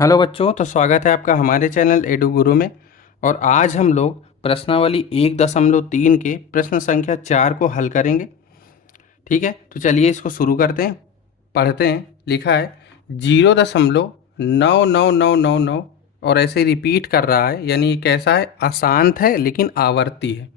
Hello बच्चों, तो स्वागत है आपका हमारे चैनल एडू गुरु में। और आज हम लोग प्रश्नावली 1.3 के प्रश्न संख्या 4 को हल करेंगे। ठीक है, तो चलिए इसको शुरू करते हैं, पढ़ते हैं। लिखा है 0.99999 और ऐसे रिपीट कर रहा है, यानी कैसा है, अशांत है लेकिन आवर्ती है,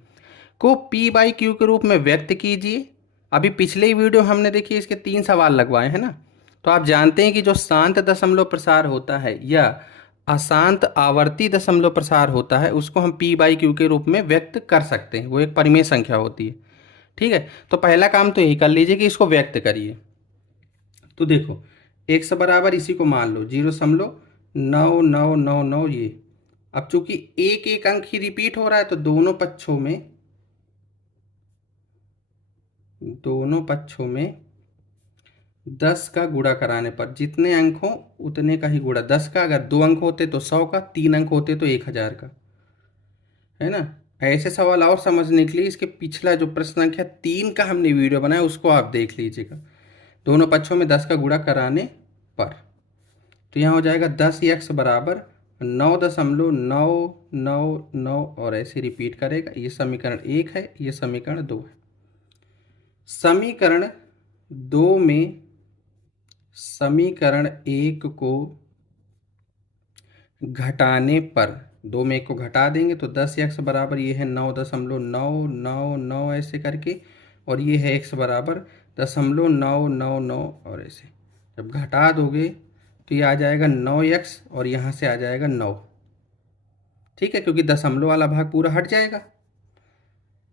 को पी बाई क्यू के रूप में व्यक्त कीजिए। अभी पिछले ही वीडियो हमने देखिए इसके 3 सवाल लगवाए हैं ना। तो आप जानते हैं कि जो शांत दशमलव प्रसार होता है या अशांत आवर्ती दशमलव प्रसार होता है उसको हम पी बाई क्यू के रूप में व्यक्त कर सकते हैं, वो एक परिमेय संख्या होती है। ठीक है, तो पहला काम तो यही कर लीजिए कि इसको व्यक्त करिए। तो देखो, x बराबर इसी को मान लो 0.9999 ये। अब चूंकि एक एक अंक ही रिपीट हो रहा है तो दोनों पक्षों में 10 का गुणा कराने पर जितने अंक हो उतने का ही गुणा, 10 का, अगर 2 अंक होते तो 100 का, 3 अंक होते तो 1000 का, है ना। ऐसे सवाल और समझने के लिए इसके पिछला जो प्रश्न संख्या 3 का हमने वीडियो बनाया उसको आप देख लीजिएगा। दोनों पक्षों में 10 का गुणा कराने पर तो यहाँ हो जाएगा 10x बराबर 9.999 और ऐसे रिपीट करेगा। ये समीकरण 1 है, ये समीकरण 2 है। समीकरण 1 को घटाने पर 2 में 1 को घटा देंगे तो 10x बराबर ये है 9.999 ऐसे करके, और ये है x बराबर 0.999 और ऐसे जब घटा दोगे तो ये आ जाएगा 9x और यहाँ से आ जाएगा 9। ठीक है, क्योंकि दशमलव वाला भाग पूरा हट जाएगा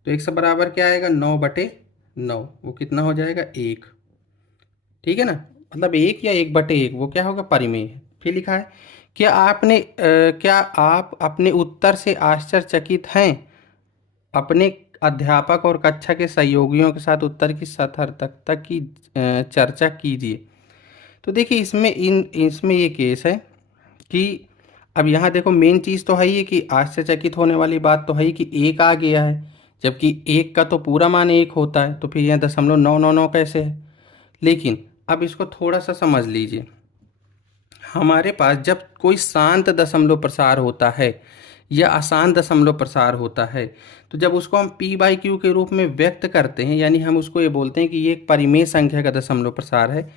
तो x बराबर क्या आएगा 9/9, वो कितना हो जाएगा 1। ठीक है ना, मतलब 1 या 1/1 वो क्या होगा, परिमेय है। फिर लिखा है क्या आप अपने उत्तर से आश्चर्यचकित हैं? अपने अध्यापक और कक्षा के सहयोगियों के साथ उत्तर की सार्थकता की चर्चा कीजिए। तो देखिए इसमें ये केस है कि अब यहाँ देखो, मेन चीज़ तो है ही कि आश्चर्यचकित होने वाली बात तो है ही कि 1 आ गया है, जबकि 1 का तो पूरा मान 1 होता है, तो फिर यहाँ 0.999 कैसे है। लेकिन अब इसको थोड़ा सा समझ लीजिए। हमारे पास जब कोई शांत दशमलव प्रसार होता है या अशांत दशमलव प्रसार होता है तो जब उसको हम पी बाई क्यू के रूप में व्यक्त करते हैं, यानी हम उसको ये बोलते हैं कि ये एक परिमेय संख्या का दशमलव प्रसार है,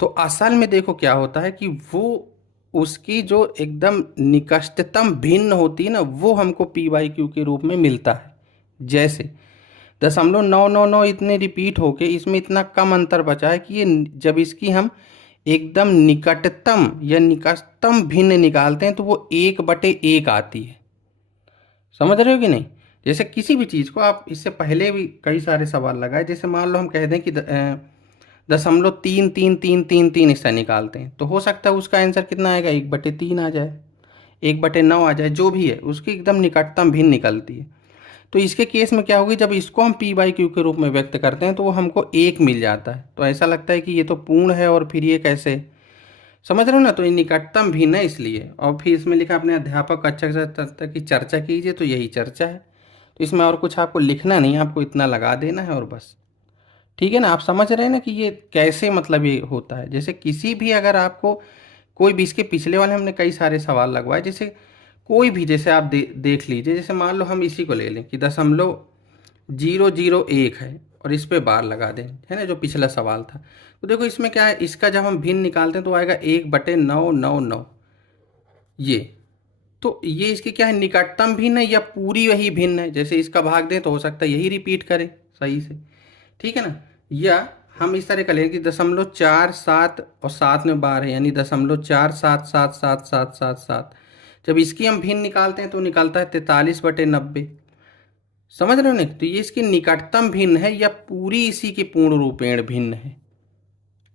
तो असल में देखो क्या होता है कि वो उसकी जो एकदम निकटतम भिन्न होती है ना, वो हमको पी बाई क्यू के रूप में मिलता है। जैसे 0.999 इतने रिपीट होके इसमें इतना कम अंतर बचा है कि ये जब इसकी हम एकदम निकटतम या निकटतम भिन्न निकालते हैं तो वो 1/1 आती है। समझ रहे हो कि नहीं। जैसे किसी भी चीज़ को आप इससे पहले भी कई सारे सवाल लगाए, जैसे मान लो हम कह दें कि 0.333333 इससे निकालते हैं तो हो सकता है उसका आंसर कितना आएगा, 1/3 आ जाए, 1/9 आ जाए, जो भी है उसकी एकदम निकटतम भिन्न निकलती है। तो इसके केस में क्या होगी, जब इसको हम पी बाई क्यू के रूप में व्यक्त करते हैं तो वो हमको 1 मिल जाता है, तो ऐसा लगता है कि ये तो पूर्ण है और फिर ये कैसे, समझ रहे हो ना। तो ये निकटतम भिन्न है इसलिए। और फिर इसमें लिखा अपने अध्यापक कक्षा तक की चर्चा कीजिए, तो यही चर्चा है। तो इसमें और कुछ आपको लिखना नहीं, आपको इतना लगा देना है और बस। ठीक है ना, आप समझ रहे हैं ना कि ये कैसे, मतलब ये होता है। जैसे किसी भी, अगर आपको कोई भी, इसके पिछले वाले हमने कई सारे सवाल लगवाए, जैसे कोई भी, जैसे आप देख लीजिए, जैसे मान लो हम इसी को ले लें कि 0.001 है और इस पे बार लगा दें, है ना, जो पिछला सवाल था। तो देखो इसमें क्या है, इसका जब हम भिन्न निकालते हैं तो आएगा 1/999 ये। तो ये इसकी क्या है, निकटतम भिन्न है या पूरी वही भिन्न है। जैसे इसका भाग दें तो हो सकता है यही रिपीट करे सही से। ठीक है ना, या हम इस तरह का लें कि 0.47 और 7 में बार है, यानी 0.47777777। जब इसकी हम भिन्न निकालते हैं तो निकलता है 43/90। समझ रहे हो ना, तो ये इसकी निकटतम भिन्न है या पूरी इसी की पूर्ण रूपेण भिन्न है।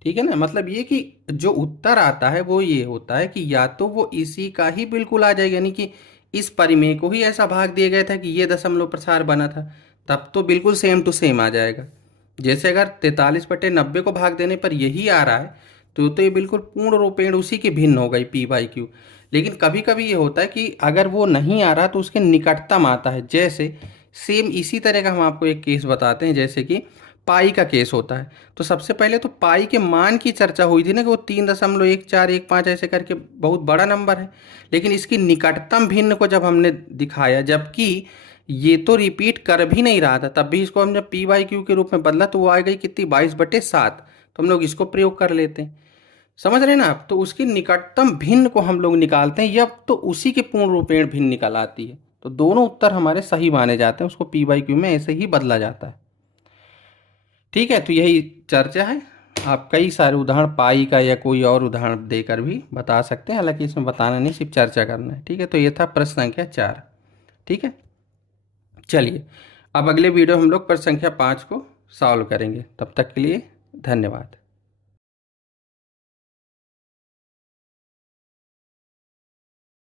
ठीक है ना, मतलब ये कि जो उत्तर आता है वो ये होता है कि या तो वो इसी का ही बिल्कुल आ जाएगा, यानी कि इस परिमेय को ही ऐसा भाग दिया गया था कि ये दशमलव प्रसार बना था, तब तो बिल्कुल सेम टू सेम आ जाएगा। जैसे अगर 43/90 को भाग देने पर यही आ रहा है तो ये बिल्कुल पूर्ण रूपेण उसी की भिन्न हो गई पी बाई क्यू। लेकिन कभी कभी ये होता है कि अगर वो नहीं आ रहा तो उसके निकटतम आता है। जैसे सेम इसी तरह का हम आपको एक केस बताते हैं, जैसे कि पाई का केस होता है। तो सबसे पहले तो पाई के मान की चर्चा हुई थी ना कि वो 3.1415 ऐसे करके बहुत बड़ा नंबर है। लेकिन इसकी निकटतम भिन्न को जब हमने दिखाया, जबकि ये तो रिपीट कर भी नहीं रहा था, तब भी इसको हम जब पी बाई क्यू के रूप में बदला तो वो आ गई कितनी, 22/7। तो हम लोग इसको प्रयोग कर लेते हैं। समझ रहे हैं ना आप? तो उसकी निकटतम भिन्न को हम लोग निकालते हैं, जब तो उसी के पूर्ण रूपेण भिन्न निकल आती है। तो दोनों उत्तर हमारे सही माने जाते हैं, उसको पी बाई क्यू में ऐसे ही बदला जाता है। ठीक है, तो यही चर्चा है। आप कई सारे उदाहरण पाई का या कोई और उदाहरण देकर भी बता सकते हैं, हालांकि इसमें बताना नहीं, सिर्फ चर्चा करना है। ठीक है, तो ये था प्रश्न संख्या 4। ठीक है, चलिए अब अगले वीडियो हम लोग प्रश्न संख्या 5 को सॉल्व करेंगे। तब तक के लिए धन्यवाद।